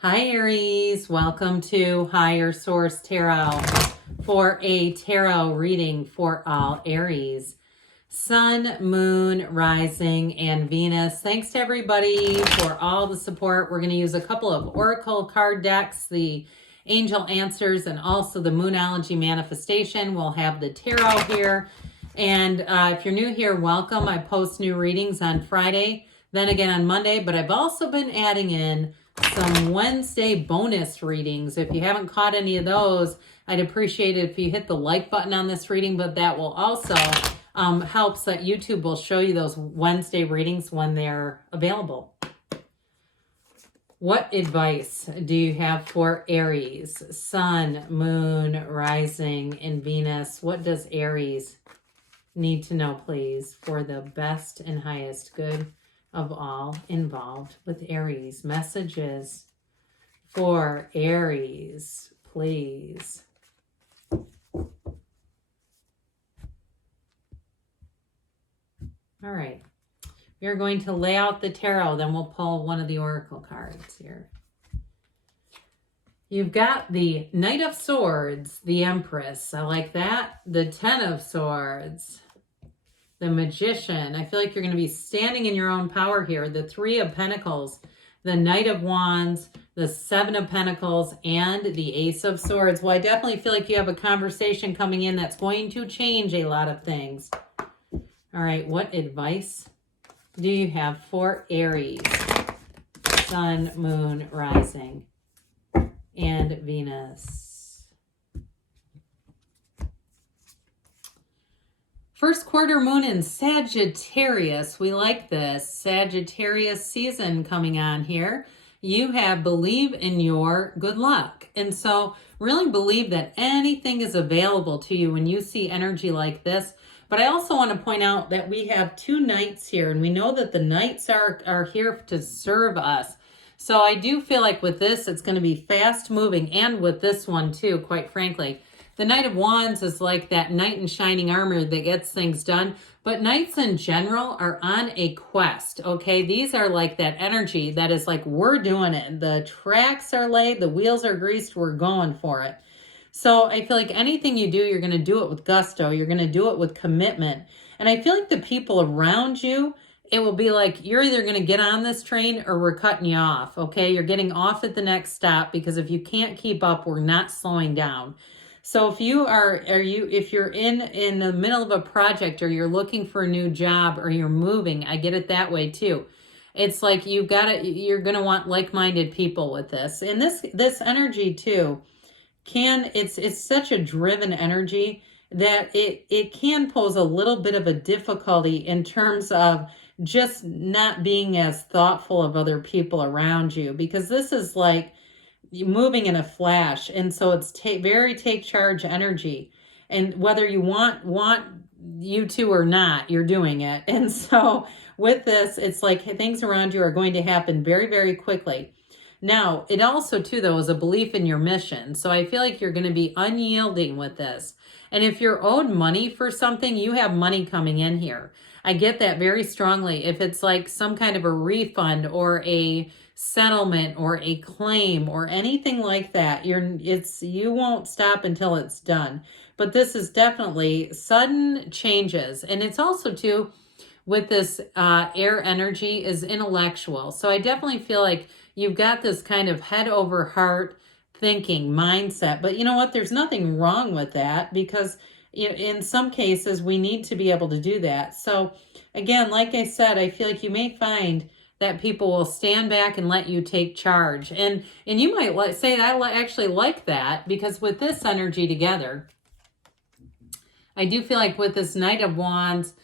Hi Aries, welcome to Higher Source Tarot for a tarot reading for all Aries. Sun, Moon, Rising, and Venus. Thanks to everybody for all the support. We're going to use a couple of Oracle card decks, the Angel Answers, and also the Moonology Manifestation. We'll have the tarot here. And if you're new here, welcome. I post new readings on Friday, then again on Monday, but I've also been adding in some Wednesday bonus readings. If you haven't caught any of those, I'd appreciate it if you hit the like button on this reading, but that will also helps that YouTube will show you those Wednesday readings when they're available. What advice do you have for Aries? Sun, Moon, Rising, and Venus. What does Aries need to know, please, for the best and highest good of all involved with Aries? Messages for Aries, please. All right. We are going to lay out the tarot, then we'll pull one of the oracle cards here. You've got the Knight of Swords, the Empress. I like that. The Ten of Swords, the Magician. I feel like you're going to be standing in your own power here. The Three of Pentacles, the Knight of Wands, the Seven of Pentacles, and the Ace of Swords. Well, I definitely feel like you have a conversation coming in that's going to change a lot of things. All right, what advice do you have for Aries? Sun, Moon, Rising, and Venus. First quarter moon in Sagittarius. We like this. Sagittarius season coming on here. You have believe in your good luck. And so really believe that anything is available to you when you see energy like this. But I also want to point out that we have two knights here, and we know that the knights are here to serve us. So I do feel like with this, it's going to be fast moving, and with this one too, quite frankly. The Knight of Wands is like that knight in shining armor that gets things done. But knights in general are on a quest, okay? These are like that energy that is like, we're doing it. The tracks are laid, the wheels are greased, we're going for it. So I feel like anything you do, you're going to do it with gusto. You're going to do it with commitment. And I feel like the people around you, it will be like, you're either going to get on this train or we're cutting you off, okay? You're getting off at the next stop, because if you can't keep up, we're not slowing down. So if you if you're in the middle of a project, or you're looking for a new job, or you're moving, I get it that way too. It's like you're going to want like-minded people with this. And this energy too, it's such a driven energy that it can pose a little bit of a difficulty in terms of just not being as thoughtful of other people around you, because this is like moving in a flash. And so it's very take charge energy, and whether you want you to or not, you're doing it. And so with this, it's like things around you are going to happen very, very quickly. Now, it also, too, though, is a belief in your mission. So I feel like you're going to be unyielding with this. And if you're owed money for something, you have money coming in here. I get that very strongly. If it's like some kind of a refund or a settlement or a claim or anything like that, you won't stop until it's done. But this is definitely sudden changes. And it's also, too, with this air energy is intellectual. So I definitely feel like you've got this kind of head over heart thinking mindset. But you know what? There's nothing wrong with that, because in some cases we need to be able to do that. So again, like I said, I feel like you may find that people will stand back and let you take charge. And you might say, I actually like that, because with this energy together, I do feel like with this Knight of Wands,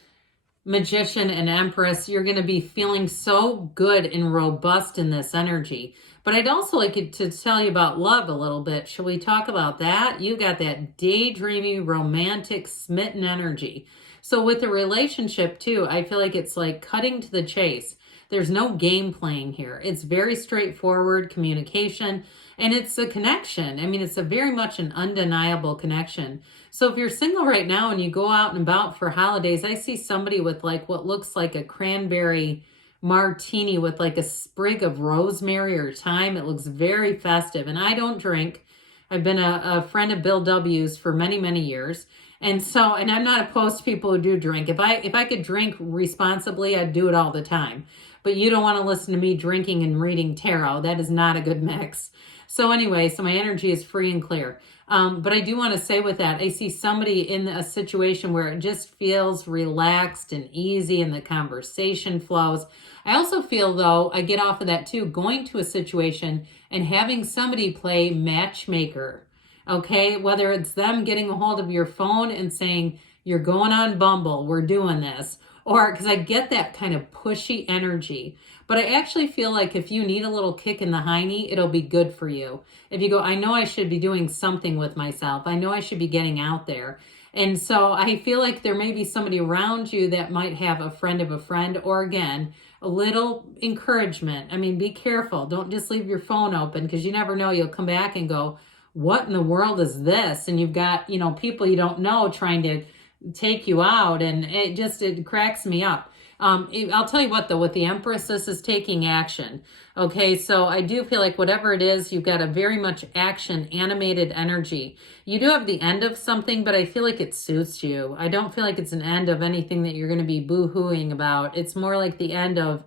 Magician, and Empress, you're going to be feeling so good and robust in this energy. But I'd also like to tell you about love a little bit. Should we talk about that? You got that daydreamy, romantic, smitten energy. So with the relationship too, I feel like it's like cutting to the chase. There's no game playing here. It's very straightforward communication, and it's a connection. I mean, it's a very much an undeniable connection. So if you're single right now and you go out and about for holidays, I see somebody with like what looks like a cranberry martini with like a sprig of rosemary or thyme. It looks very festive. And I don't drink. I've been a friend of Bill W's for many, many years. And so, and I'm not opposed to people who do drink. If I could drink responsibly, I'd do it all the time. But you don't want to listen to me drinking and reading tarot. That is not a good mix. So anyway, so my energy is free and clear. But I do want to say with that, I see somebody in a situation where it just feels relaxed and easy and the conversation flows. I also feel, though, I get off of that too, going to a situation and having somebody play matchmaker, okay? Whether it's them getting a hold of your phone and saying, you're going on Bumble, we're doing this. Or, because I get that kind of pushy energy. But I actually feel like if you need a little kick in the hiney, it'll be good for you. If you go, I know I should be doing something with myself. I know I should be getting out there. And so I feel like there may be somebody around you that might have a friend of a friend, or again, a little encouragement. I mean, be careful. Don't just leave your phone open, because you never know. You'll come back and go, what in the world is this? And you've got, people you don't know trying to take you out, and it cracks me up. I'll tell you what, though, with the Empress, this is taking action. Okay, so I do feel like whatever it is, you've got a very much action, animated energy. You do have the end of something, but I feel like it suits you. I don't feel like it's an end of anything that you're going to be boo-hooing about. It's more like the end of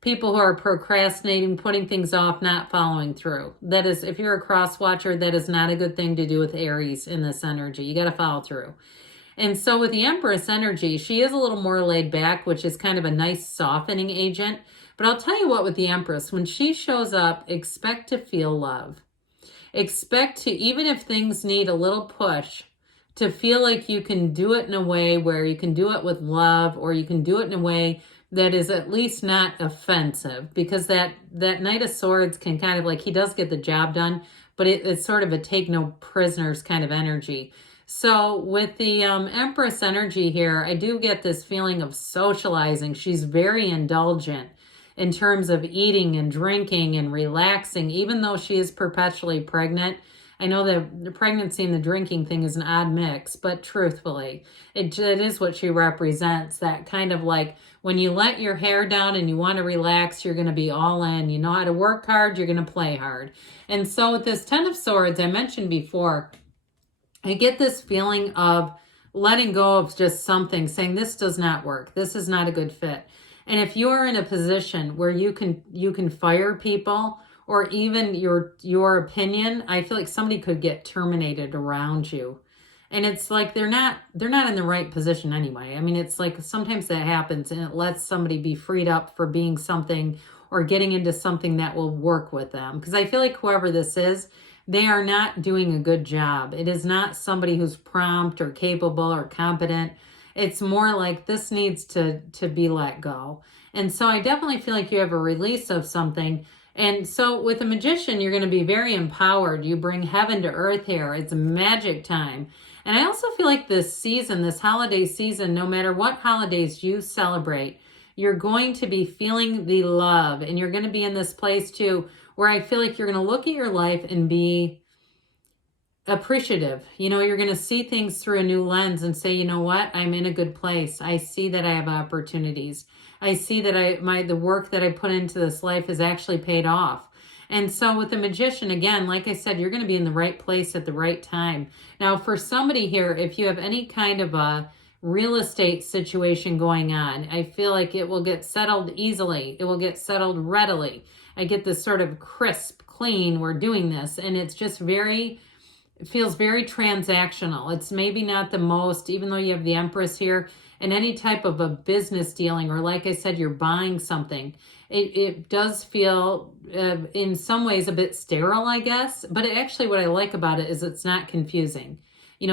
people who are procrastinating, putting things off, not following through. That is, if you're a cross watcher, that is not a good thing to do with Aries in this energy. You got to follow through. And so with the Empress energy, she is a little more laid back, which is kind of a nice softening agent. But I'll tell you what, with the Empress, when she shows up, expect to feel love. Expect to, even if things need a little push, to feel like you can do it in a way where you can do it with love, or you can do it in a way that is at least not offensive, because that Knight of Swords can kind of like, he does get the job done, but it's sort of a take no prisoners kind of energy. So with the Empress energy here, I do get this feeling of socializing. She's very indulgent in terms of eating and drinking and relaxing, even though she is perpetually pregnant. I know that the pregnancy and the drinking thing is an odd mix, but truthfully, it is what she represents. That kind of like, when you let your hair down and you want to relax, you're going to be all in. You know how to work hard, you're going to play hard. And so with this Ten of Swords, I mentioned before, I get this feeling of letting go of just something, saying this does not work. This is not a good fit. And if you're in a position where you can fire people, or even your opinion, I feel like somebody could get terminated around you. And it's like they're not in the right position anyway. I mean, it's like sometimes that happens, and it lets somebody be freed up for being something or getting into something that will work with them. Because I feel like whoever this is, they are not doing a good job. It is not somebody who's prompt or capable or competent. It's more like this needs to be let go. And so I definitely feel like you have a release of something. And so with a Magician, you're going to be very empowered. You bring heaven to earth here. It's a magic time. And I also feel like this season, this holiday season, no matter what holidays you celebrate, you're going to be feeling the love. And you're going to be in this place too, where I feel like you're going to look at your life and be appreciative. You're going to see things through a new lens and say, you know what, I'm in a good place. I see that I have opportunities. I see that the work that I put into this life has actually paid off. And so with the Magician, again, like I said, you're going to be in the right place at the right time. Now, for somebody here, if you have any kind of a real estate situation going on, I feel like it will get settled easily. It will get settled readily. I get this sort of crisp, clean, we're doing this. And it's just it feels very transactional. It's maybe not the most, even though you have the Empress here, and any type of a business dealing, or like I said, you're buying something. It does feel in some ways a bit sterile, I guess. But actually what I like about it is it's not confusing.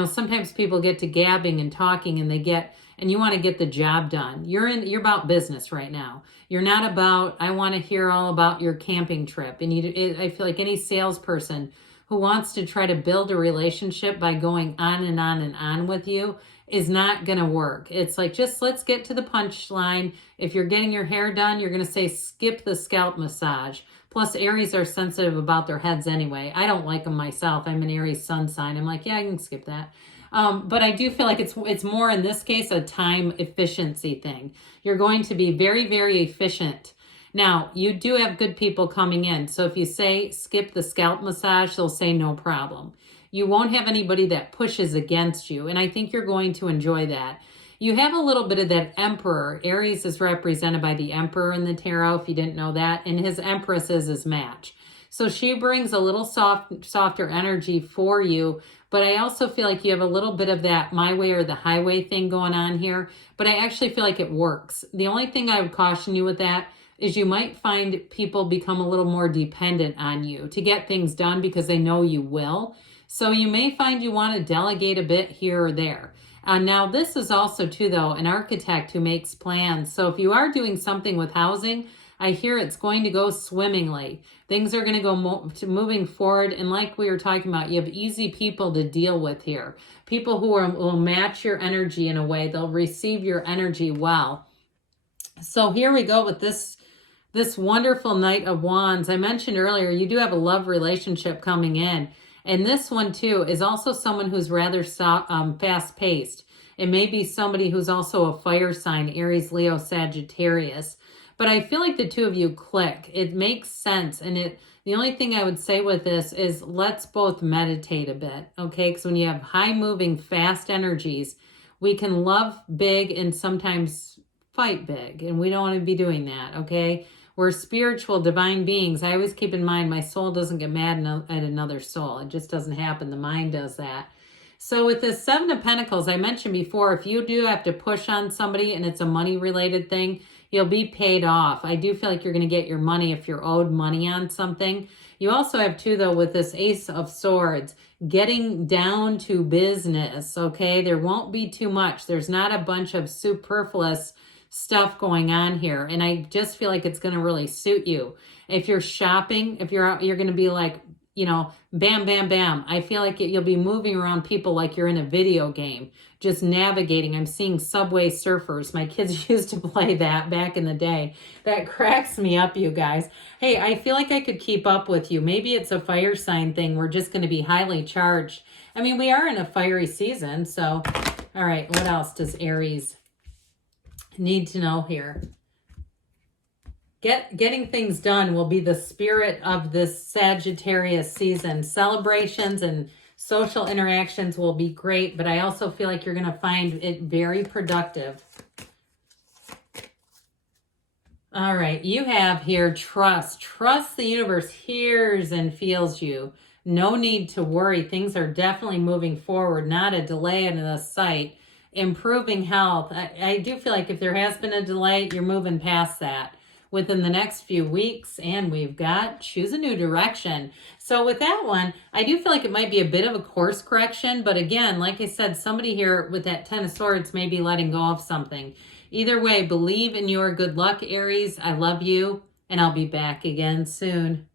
Sometimes people get to gabbing and talking and you want to get the job done. You're about business right now. You're not about, I want to hear all about your camping trip. And I feel like any salesperson who wants to try to build a relationship by going on and on and on with you is not going to work. It's like, just let's get to the punchline. If you're getting your hair done, you're going to say, skip the scalp massage. Plus, Aries are sensitive about their heads anyway. I don't like them myself. I'm an Aries sun sign. I'm like, yeah, I can skip that. But I do feel like it's more in this case a time efficiency thing. You're going to be very, very efficient Now, you do have good people coming in. So if you say skip the scalp massage, they'll say no problem. You won't have anybody that pushes against you. And I think you're going to enjoy that. You have a little bit of that Emperor. Aries is represented by the Emperor in the tarot, if you didn't know that. And his Empress is his match. So she brings a little softer energy for you. But I also feel like you have a little bit of that my way or the highway thing going on here. But I actually feel like it works. The only thing I would caution you with that is you might find people become a little more dependent on you to get things done because they know you will. So you may find you want to delegate a bit here or there. Now, this is also, too, though, an architect who makes plans. So if you are doing something with housing, I hear it's going to go swimmingly. Things are going to go moving forward. And like we were talking about, you have easy people to deal with here. People who will match your energy in a way. They'll receive your energy well. So here we go with this wonderful Knight of Wands. I mentioned earlier, you do have a love relationship coming in. And this one, too, is also someone who's rather fast-paced. It may be somebody who's also a fire sign, Aries, Leo, Sagittarius. But I feel like the two of you click. It makes sense. And the only thing I would say with this is let's both meditate a bit, okay? Because when you have high-moving, fast energies, we can love big and sometimes fight big. And we don't want to be doing that, okay? We're spiritual, divine beings. I always keep in mind my soul doesn't get mad at another soul. It just doesn't happen. The mind does that. So with this Seven of Pentacles, I mentioned before, if you do have to push on somebody and it's a money-related thing, you'll be paid off. I do feel like you're going to get your money if you're owed money on something. You also have, too, though, with this Ace of Swords, getting down to business, okay? There won't be too much. There's not a bunch of superfluous stuff going on here, and I just feel like it's going to really suit you. If you're shopping, if you're out, you're going to be like, you know, bam, bam, bam. I feel like you'll be moving around people like you're in a video game, just navigating. I'm seeing Subway Surfers. My kids used to play that back in the day. That cracks me up, you guys. Hey, I feel like I could keep up with you. Maybe it's a fire sign thing. We're just going to be highly charged. I mean, we are in a fiery season, so all right, what else does Aries need to know here? Getting things done will be the spirit of this Sagittarius season. Celebrations and social interactions will be great, but I also feel like you're going to find it very productive. All right, you have here trust. Trust the universe hears and feels you. No need to worry. Things are definitely moving forward, not a delay in the sight. Improving health. I do feel like if there has been a delay, you're moving past that within the next few weeks. And we've got choose a new direction. So with that one, I do feel like it might be a bit of a course correction. But again, like I said, somebody here with that Ten of Swords may be letting go of something. Either way, believe in your good luck, Aries. I love you, and I'll be back again soon.